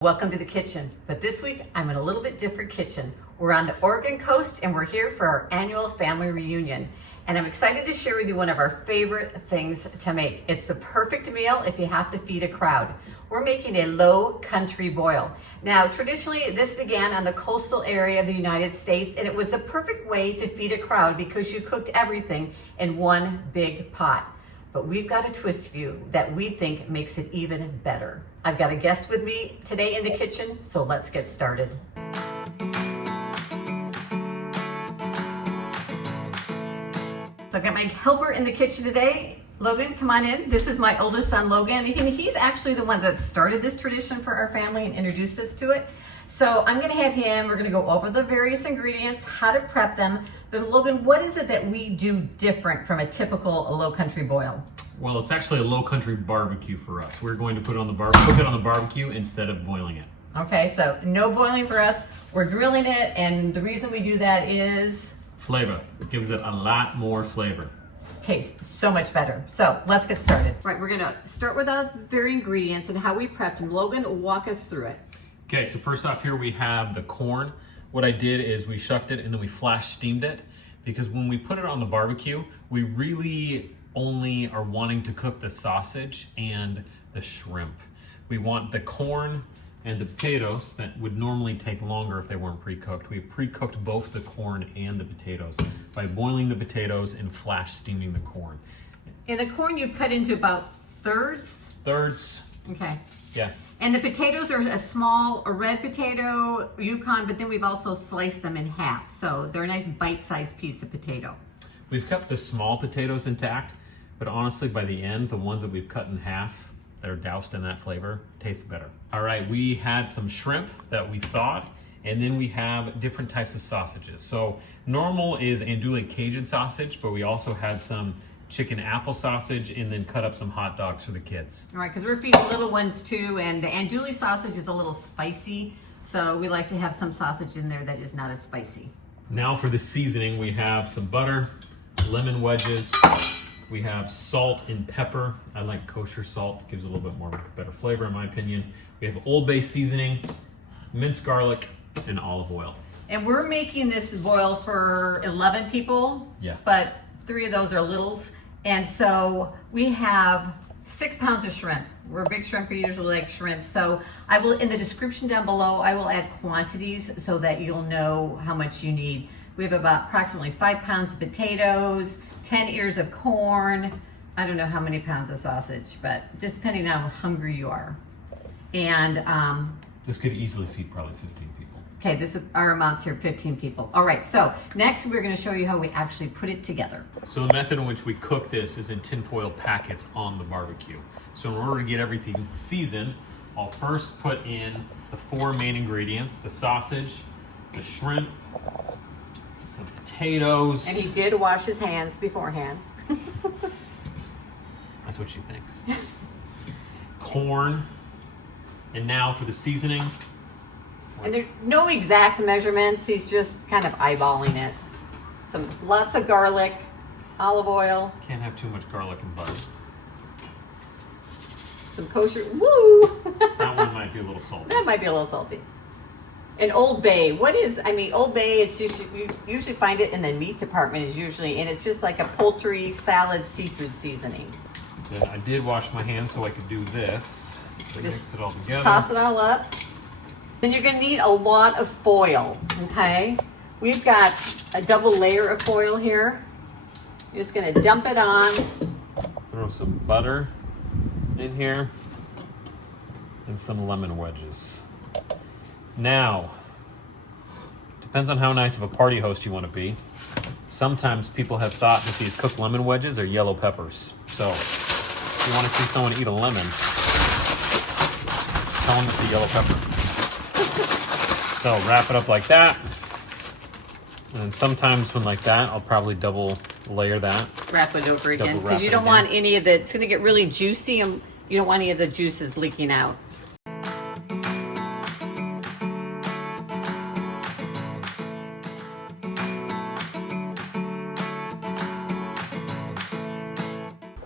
Welcome to the kitchen, but this week I'm in a little bit different kitchen. We're on the Oregon coast and we're here for our annual family reunion. And I'm excited to share with you one of our favorite things to make. It's the perfect meal if you have to feed a crowd. We're making a low country boil. Now, traditionally, this began on the coastal area of the United States, and it was the perfect way to feed a crowd because you cooked everything in one big pot. But we've got a twist for you that we think makes it even better. I've got a guest with me today in the kitchen, so let's get started. So I've got my helper in the kitchen today. Logan, come on in. This is my oldest son, Logan. He's actually the one that started this tradition for our family and introduced us to it. So I'm gonna have him, we're gonna go over the various ingredients, how to prep them. But Logan, what is it that we do different from a typical low country boil? Well, it's actually a low country barbecue for us. We're going to put it on the cook it on the barbecue instead of boiling it. Okay, so no boiling for us. We're grilling it, and the reason we do that is Flavor. It gives it a lot more flavor. tastes so much better. So let's get started. Right, we're gonna start with the very ingredients and how we prepped them. Logan, walk us through it. Okay, so first off here we have the corn. What I did is we shucked it and then we flash steamed it, because when we put it on the barbecue, we really only are wanting to cook the sausage and the shrimp. We want the corn and the potatoes that would normally take longer if they weren't pre-cooked. We pre-cooked both the corn and the potatoes by boiling the potatoes and flash steaming the corn. And the corn you've cut into about thirds? Thirds. Okay. Yeah. And the potatoes are a red potato, Yukon, but then we've also sliced them in half. So they're a nice bite-sized piece of potato. We've kept the small potatoes intact, but honestly, by the end, the ones that we've cut in half, that are doused in that flavor, taste better. All right, we had some shrimp that we thawed, and then we have different types of sausages. So normal is andouille Cajun sausage, but we also had some chicken apple sausage and then cut up some hot dogs for the kids. All right, because we're feeding little ones too, and the andouille sausage is a little spicy, so we like to have some sausage in there that is not as spicy. Now for the seasoning, we have some butter, lemon wedges, we have salt and pepper. I like kosher salt, gives a little bit more better flavor in my opinion. We have Old Bay seasoning, minced garlic, and olive oil. And we're making this boil for 11 people, Yeah. But 3 of those are littles. And so we have 6 pounds of shrimp. We're big shrimp, we usually like shrimp. So I will, in the description down below, I will add quantities so that you'll know how much you need. We have about approximately 5 pounds of potatoes, 10 ears of corn. I don't know how many pounds of sausage, but just depending on how hungry you are. And this could easily feed probably 15 people. okay, this is our amounts here, 15 people. All right, so next we're gonna show you how we actually put it together. So the method in which we cook this is in tinfoil packets on the barbecue. So in order to get everything seasoned, I'll first put in the 4 main ingredients: the sausage, the shrimp, some potatoes. And he did wash his hands beforehand. That's what she thinks. Corn. And now for the seasoning. And there's no exact measurements, he's just kind of eyeballing it. Lots of garlic, olive oil, Can't have too much garlic and butter. some kosher, woo! That one might be a little salty. That might be a little salty. And Old Bay, Old Bay, it's just, you usually find it in the meat department and it's just like a poultry, salad, seafood seasoning. Then I did wash my hands so I could do this. So mix Just it all together. toss it all up. Then you're gonna need a lot of foil, okay? We've got a double layer of foil here. You're just gonna dump it on. Throw some butter in here and some lemon wedges. Now, depends on how nice of a party host you want to be. Sometimes people have thought that these cooked lemon wedges are yellow peppers. So if you want to see someone eat a lemon, tell them it's a yellow pepper. So wrap it up like that. And then sometimes when like that, I'll probably double layer that. Wrap it over again, Double wrap because you it don't again. want any of the, it's gonna get really juicy and you don't want any of the juices leaking out.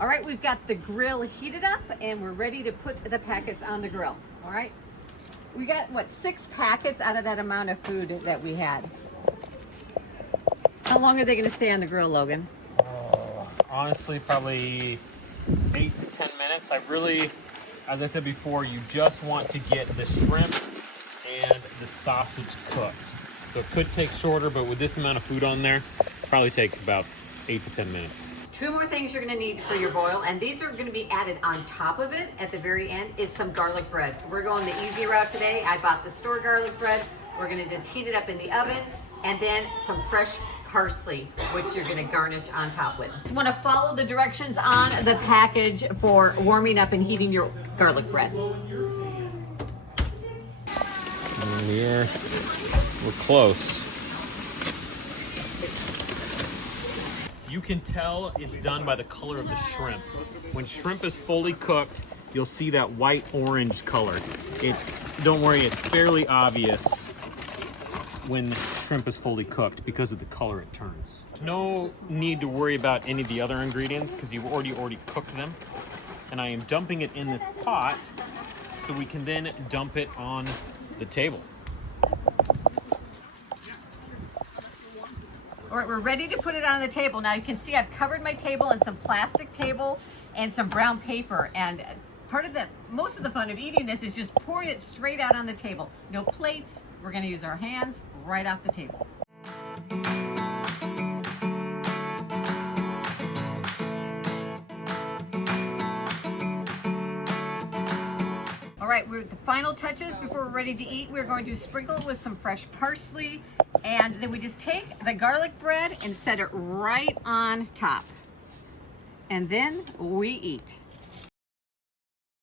All right, we've got the grill heated up and we're ready to put the packets on the grill, all right? we got, what, 6 packets out of that amount of food that we had. How long are they going to stay on the grill, Logan? Honestly, probably 8 to 10 minutes. I really, as I said before, you just want to get the shrimp and the sausage cooked. So it could take shorter, but with this amount of food on there, probably take about 8 to 10 minutes. 2 more things you're going to need for your boil, and these are going to be added on top of it at the very end, is some garlic bread. We're going the easy route today. I bought the store garlic bread. We're going to just heat it up in the oven, and then some fresh parsley, which you're going to garnish on top with. Just want to follow the directions on the package for warming up and heating your garlic bread. We're close. You can tell it's done by the color of the shrimp. When shrimp is fully cooked, you'll see that white orange color. Don't worry, it's fairly obvious when shrimp is fully cooked because of the color it turns. No need to worry about any of the other ingredients because you've already cooked them. And I am dumping it in this pot so we can then dump it on the table. All right, we're ready to put it on the table. Now you can see I've covered my table in some plastic table and some brown paper. And most of the fun of eating this is just pouring it straight out on the table. No plates. We're going to use our hands right off the table. All right, the final touches before we're ready to eat. We're going to sprinkle it with some fresh parsley, and then we just take the garlic bread and set it right on top. And then we eat.